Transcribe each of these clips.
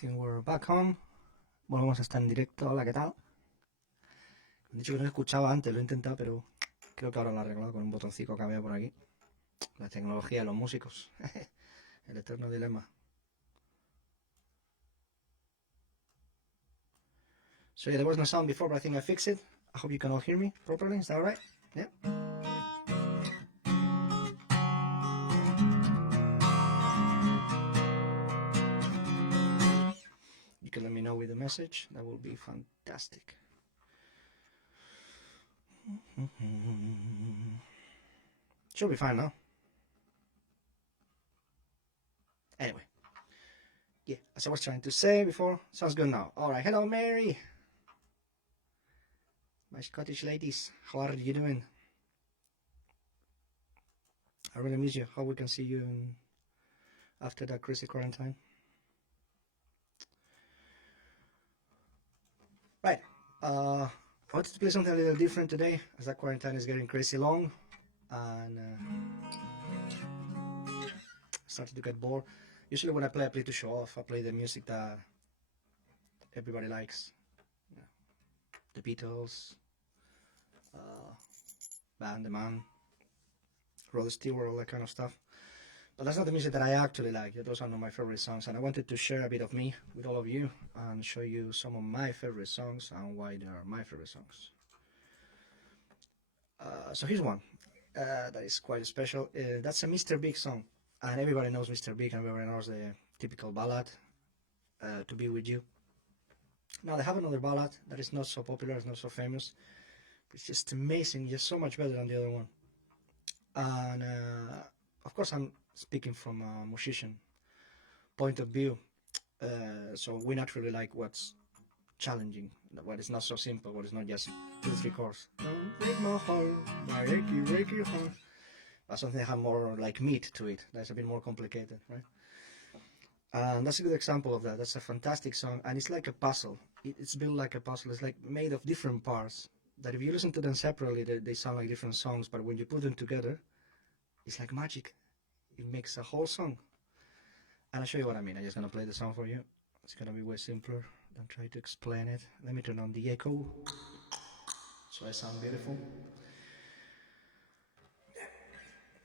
think we're back home. Volvemos a estar en directo. Hola, ¿qué tal? He dicho que no escuchaba antes, lo he intentado, pero creo que ahora lo he arreglado con un botoncito que había por aquí. La tecnología de los músicos. El eterno dilema. So yeah, there was no sound before, but I think I fixed it. I hope you can all hear me properly. Is that alright? Yeah? You can let me know with a message. That would be fantastic. Should be fine now. Anyway. Yeah, as I was trying to say before, sounds good now. Alright, hello Mary. My Scottish ladies, how are you doing? I really miss you. Hope we can see you after that crazy quarantine. Right. I wanted to play something a little different today, as that quarantine is getting crazy long, and started to get bored. Usually when I play to show off. I play the music that everybody likes. Yeah. The Beatles, Band the Man, Rod Stewart, all that kind of stuff. But that's not the music that I actually like. Those are not my favorite songs, and I wanted to share a bit of me with all of you and show you some of my favorite songs and why they are my favorite songs. So here's one that is quite special. That's a Mr. Big song, and everybody knows Mr. Big, and everybody knows the typical ballad, To Be With You. Now they have another ballad that is not so popular, it's not so famous. It's just amazing, just so much better than the other one. And of course I'm speaking from a musician point of view, so we naturally like what's challenging, what is not so simple, what is not just 2-3 chords. Don't break my heart, my achy heart. But something that has more like meat to it, that's a bit more complicated, right? And that's a good example of that. That's a fantastic song, and it's like a puzzle. It's built like a puzzle. It's like made of different parts that if you listen to them separately, they sound like different songs, but when you put them together, it's like magic. It makes a whole song. And I'll show you what I mean. I'm just gonna play the song for you. It's gonna be way simpler than try to explain it. Let me turn on the echo so I sound beautiful.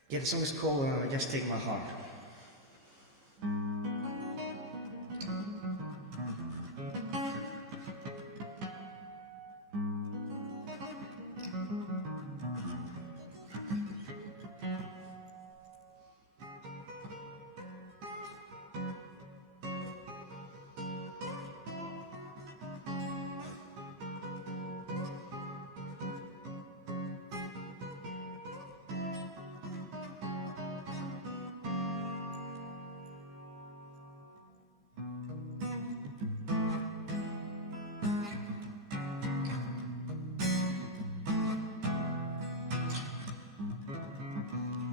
Yeah, the song is called Just Take My Heart.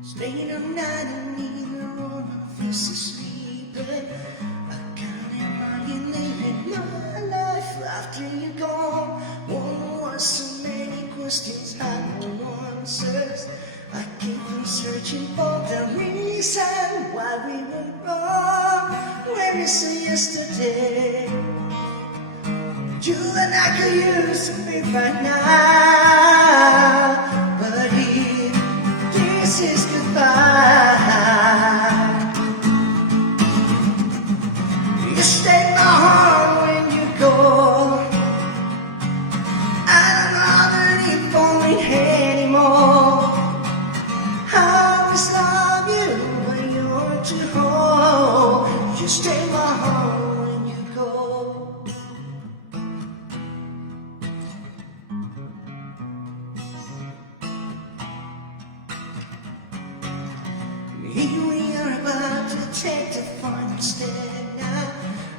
Staying all night and neither one of us is sleeping. I can't imagine my life after you're gone. One was so many questions had no answers. I keep on searching for the reason why we went wrong. Where is it yesterday? You and I could use to be right now, but this is goodbye. You stay my heart when you go. I don't know if for me anymore. I always love you when you're too home. You stay my heart when you go. Here we are about to take the final step now.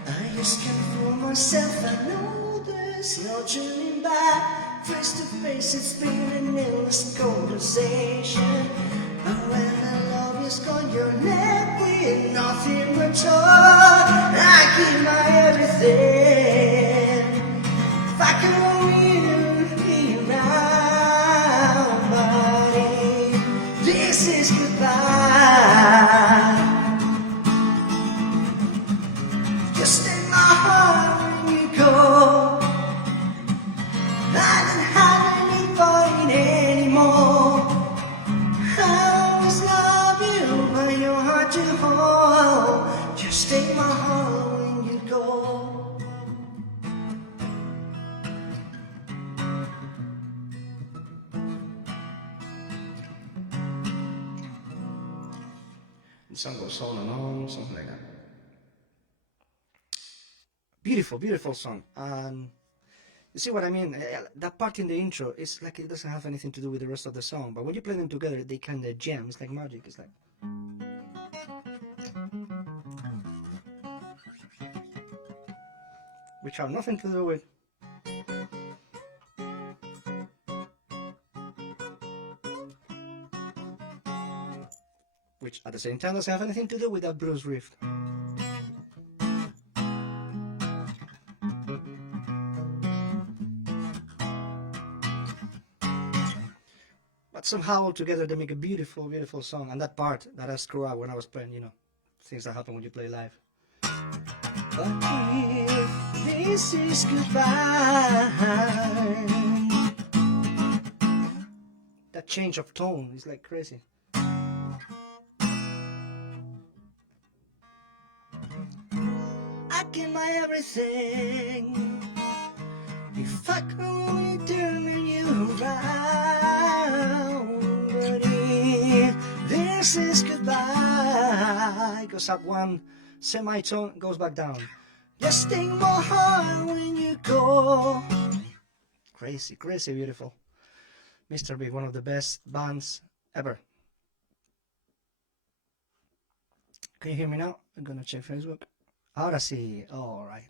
I just can't fool myself, I know there's no turning back. Face to face, it's been an endless conversation. And when the love is gone, you're left with nothing but joy. I give my everything. If I can only be around, but this is goodbye. Just in my The song goes on and on, something like that. Beautiful, beautiful song. And you see what I mean? That part in the intro is like it doesn't have anything to do with the rest of the song, but when you play them together, they kind of jam. It's like magic. It's like. Which have nothing to do with. Which at the same time doesn't have anything to do with that blues riff. But somehow altogether they make a beautiful, beautiful song. And that part that I screw up when I was playing, you know, things that happen when you play live. But if this is goodbye, that change of tone is like crazy. I give my everything if I can only turn you around. But if this is goodbye, goes up one semitone, goes back down. Just take my heart when you go. Crazy, crazy beautiful. Mr. Big, one of the best bands ever. Can you hear me now? I'm gonna check Facebook. Ahora sí, alright.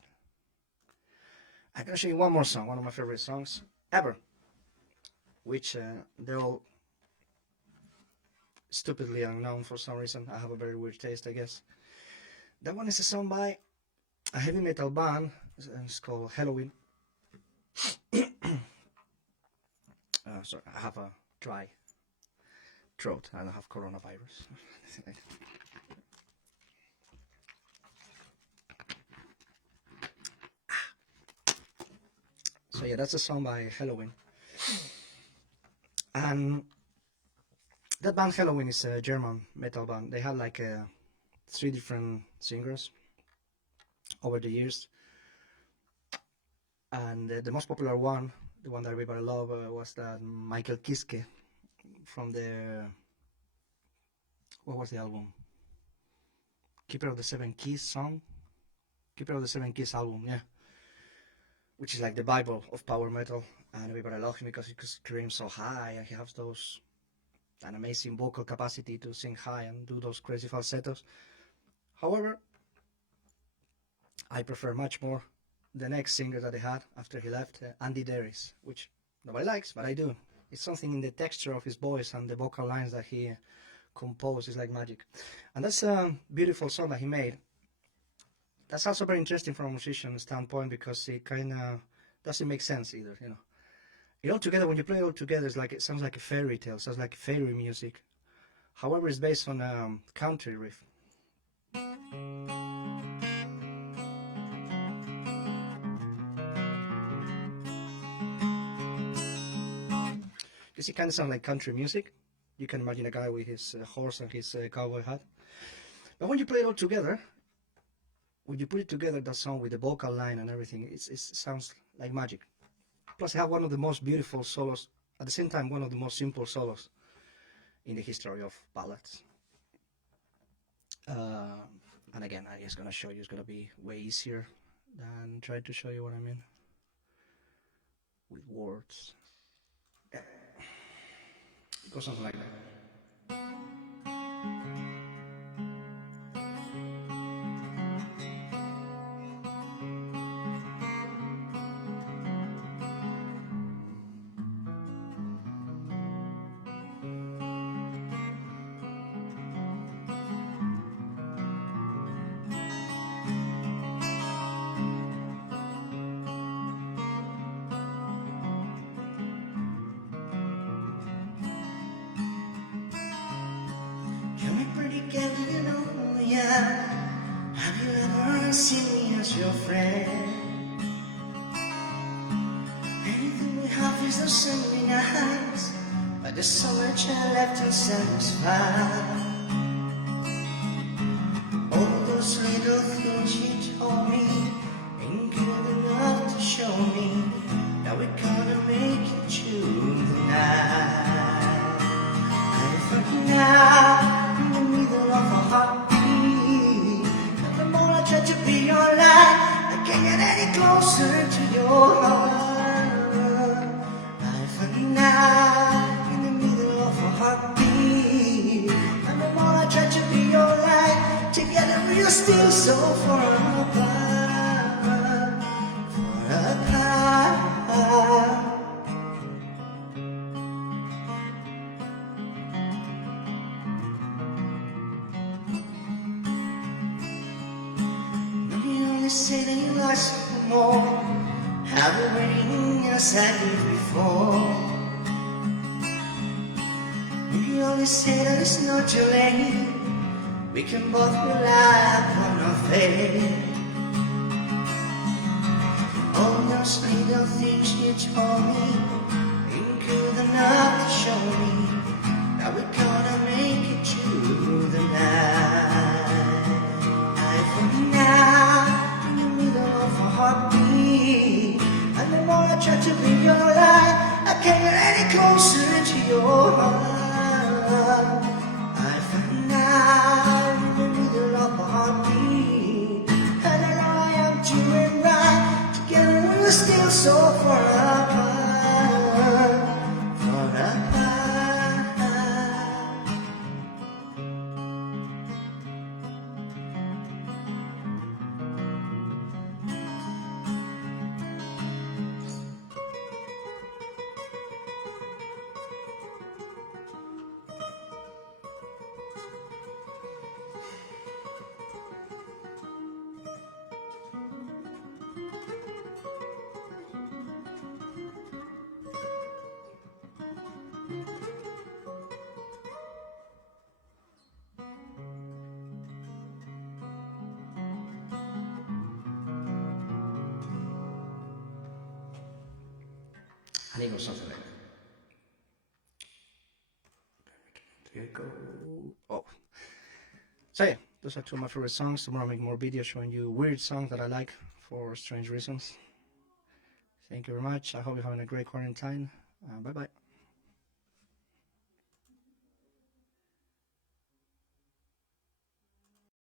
I'm gonna show you one more song, one of my favorite songs ever. Which they're all stupidly unknown for some reason. I have a very weird taste, I guess. That one is a song by a heavy metal band. It's called Helloween. Sorry, I have a dry throat. I don't have coronavirus. So yeah, that's a song by Helloween. And that band Helloween is a German metal band. They had like 3 different singers over the years. And the most popular one, the one that everybody loved, was that Michael Kiske from the, what was the album? Keeper of the Seven Keys song? Keeper of the Seven Keys album, yeah. Which is like the Bible of power metal. And everybody loved him because he could scream so high and he has an amazing vocal capacity to sing high and do those crazy falsettos. However, I prefer much more the next singer that they had after he left, Andy Darius, which nobody likes, but I do. It's something in the texture of his voice and the vocal lines that he composed is like magic. And that's a beautiful song that he made. That's also very interesting from a musician standpoint because it kind of doesn't make sense either, you know. It all together, when you play it all together, it's like, it sounds like a fairy tale, sounds like fairy music. However, it's based on a country riff. Because it kind of sounds like country music. You can imagine a guy with his horse and his cowboy hat. But when you play it all together, when you put it together, that song with the vocal line and everything, it sounds like magic. Plus, I have one of the most beautiful solos, at the same time, one of the most simple solos in the history of ballads. And again, I'm just going to show you, it's going to be way easier than try to show you what I mean with words. It goes something like that. Have you ever seen me as your friend? Anything we have is the same nights, but there's so much I left unsatisfied. All those little things you told me ain't good enough to show me that we're gonna make it through the night. I'm fucking out in the middle of a heart. more. I've been waiting as I did before. You only say that it's not too late. We can both rely upon our fate. All those little things you told me ain't good enough to show me that we're gonna make it through the night. I found now in the middle of a heartbeat, and the more I try to be your light, I can't get any closer to your heart. I found now in the middle of a heartbeat, and I know I am doing right. Together we're still so far apart, far apart. I think it was something like that. There you go. Oh. So yeah, those are two of my favorite songs. Tomorrow I'll make more videos showing you weird songs that I like for strange reasons. Thank you very much. I hope you're having a great quarantine. Bye bye.